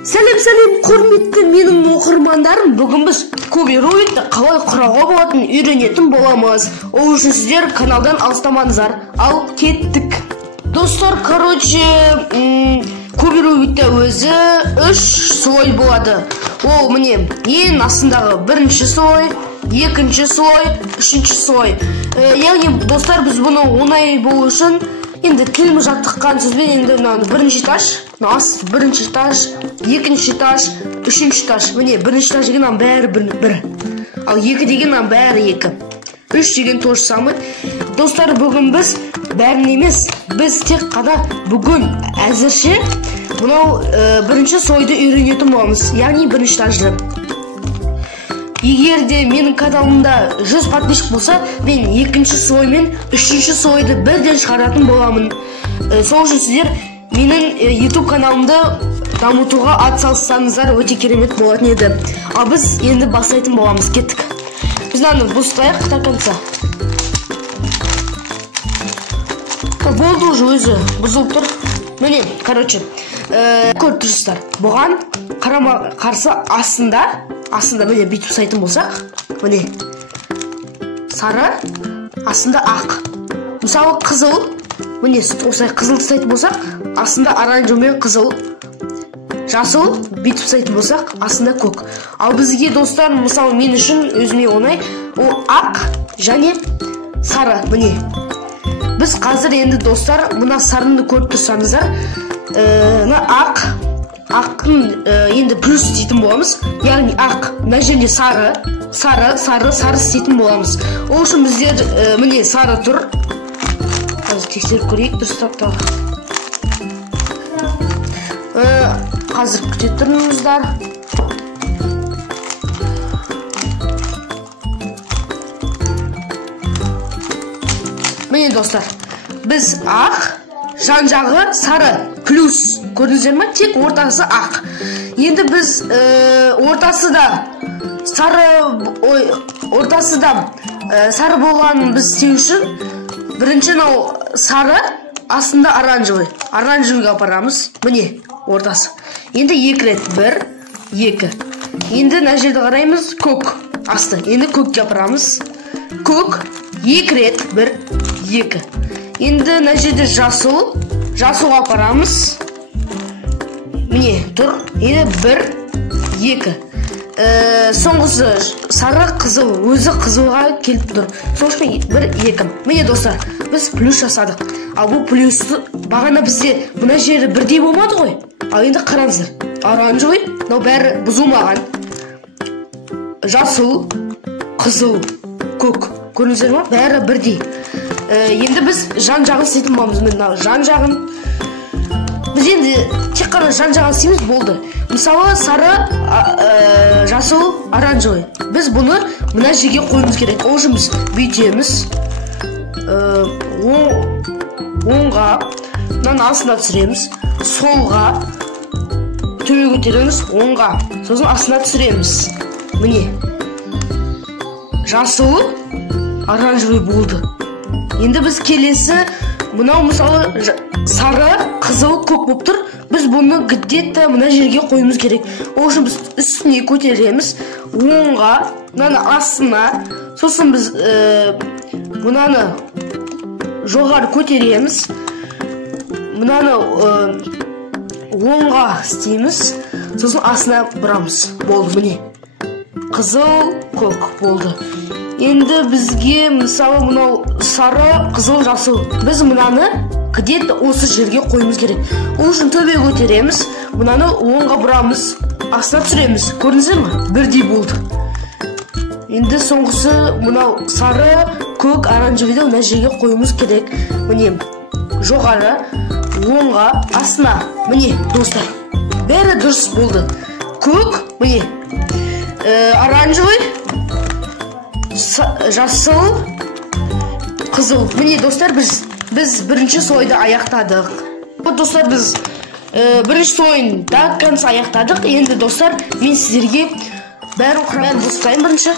Сәлем, құрметті менің оқырмандарым. Бүгін біз Куберуитті қалай құрауға болатынын үйренетін боламыз. Ол үшін сіздер каналдан алыстамаңыздар. Ал кеттік. Достар, Куберуитте өзі 3 слой болады. Ол міне ең астындағы бірінші слой, екінші слой, үшінші слой. Яғни достар, біз бұны оңай болу үшін енді тілім жаттыққан сөзбен енді бірінші этаж, бірінші этаж, екінші этаж, үшінші этаж. Міне бірінші этаж деген бәрі бір. Ал екі деген бәрі екі. Үш деген тоже самый. Достар, бүгін біз бәрін емес, біз тек қана бүгін әзірше мынау бірінші слойды үйренетін боламыз. Яғни бірінші этажды. Егер де менің каналымда 100 подписчик болса, мен екінші слой мен үшінші слойды бірден шығаратын боламын. Сол үшін сіздер менің YouTube каналымды дамытуға атсалыссаңыздар өте керемет болатын еді. Ал біз енді бастайтын боламыз. Кеттік. Біз бұстайық до конца. Болды уже өзі бұзылып тұр. Міне, көріп тұрсыздар. Бұған қарама қарсы астында міне бүйтіп сайтын болсақ, міне сары, астында ақ. Мысалы қызыл, міне осылай қызыл сайтын болсақ, астында оранжевый мен қызыл. Жасыл бүйтіп сайтын болсақ, астында көк. Ал бізге достар, мысалы мен үшін өзіме оңай, ол ақ және сары, міне. Біз қазір енді достар, мына сарыны көріп тұрсаңыздар, ақтың енді плюс істейтін боламыз. Яғни ақ, мына жерде сары істейтін боламыз. Ол үшін біздер міне сары тұр. Қазір тексеріп көрейік, дұрыстап та. Қазір күте тұрыңыздар. Міне достар, біз ақ, жан-жағы сары плюс. Көрдіңіздер ме? Тек ортасы ақ. Енді біз ортасы да сары болғанын біз істеу үшін бірінші сары, астында оранжевыйға апарамыз. Міне ортасы. Енді екі рет, бір, екі. Енді мына жерді қараймыз, көк асты. Енді көкке апарамыз. Көк, екі рет, бір, екі. Енді мына жерде жасылға апарамыз. Міне тұр. Енді бір, екі. Соңғысы сары, қызыл, өзі қызылға келіп тұр. Сол үшін бір, екі. Міне достар, біз плюс жасадық. Ал бұл плюсты бағана бізде мына жері бірдей болмады ғой. Ал енді қараңыздар. Оранжевый, мынау бәрі бұзылмаған. Жасыл, қызыл, көк. Көрдіңіздер ме? Бәрі бірдей. Енді біз жан-жағын істейтін боламыз. Жан-жағын біз енді тек қана жан-жағын істейміз, болды. Мысалы сары, жасыл, оранжевый. Біз бұны мына жерге қойымыз керек. Ол үшін біз бүйтеміз. Оңға, мынаны астына түсіреміз. Солға төбе көтереміз, оңға. Сосын астына түсіреміз. Міне жасыл, оранжевый болды. Енді біз келесі, мынау мысалы сары, қызыл, көк болып тұр. Біз бұны где-то мына жерге қойымыз керек. Ол үшін біз үстіне көтереміз, оңға, мынаны астына. Сосын біз мынаны жоғары көтереміз, мынаны оңға істейміз, сосын астына бұрамыз. Болды, міне қызыл, көк болды. Енді бізге мысалы мынау сары, қызыл, жасыл. Біз мынаны где-то осы жерге қойымыз керек. Ол үшін төбе көтереміз, мынаны оңға бұрамыз, астына түсіреміз. Көрдіңіздер ме? Бірдей болды. Енді соңғысы мынау сары, көк, оранжевыйды мына жерге қойымыз керек. Міне жоғары, оңға, астына. Міне достар, бәрі дұрыс болды. Көк, міне оранжевый, жасыл, қызыл. Міне достар, біз бірінші слойды аяқтадық. Достар, біз бірінші слойын до конца аяқтадық. Енді достар, мен сіздерге бәрін бұстайын бірінші.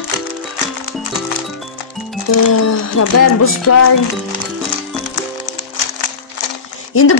Бәрін бұстайын. Енді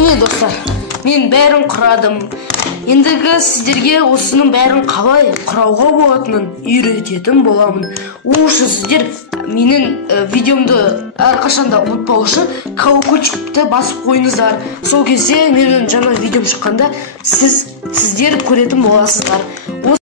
Міне достар, мен бәрін құрадым. Ендігі сіздерге осының бәрін қалай құрауға болатынын үйрететін боламын. Ол үшін сіздер менің видеомды әрқашанда ұмытпау үшін колокольчикті басып қойыңыздар. Сол кезде менің жаңа видеом шыққанда сіздер көретін боласыздар.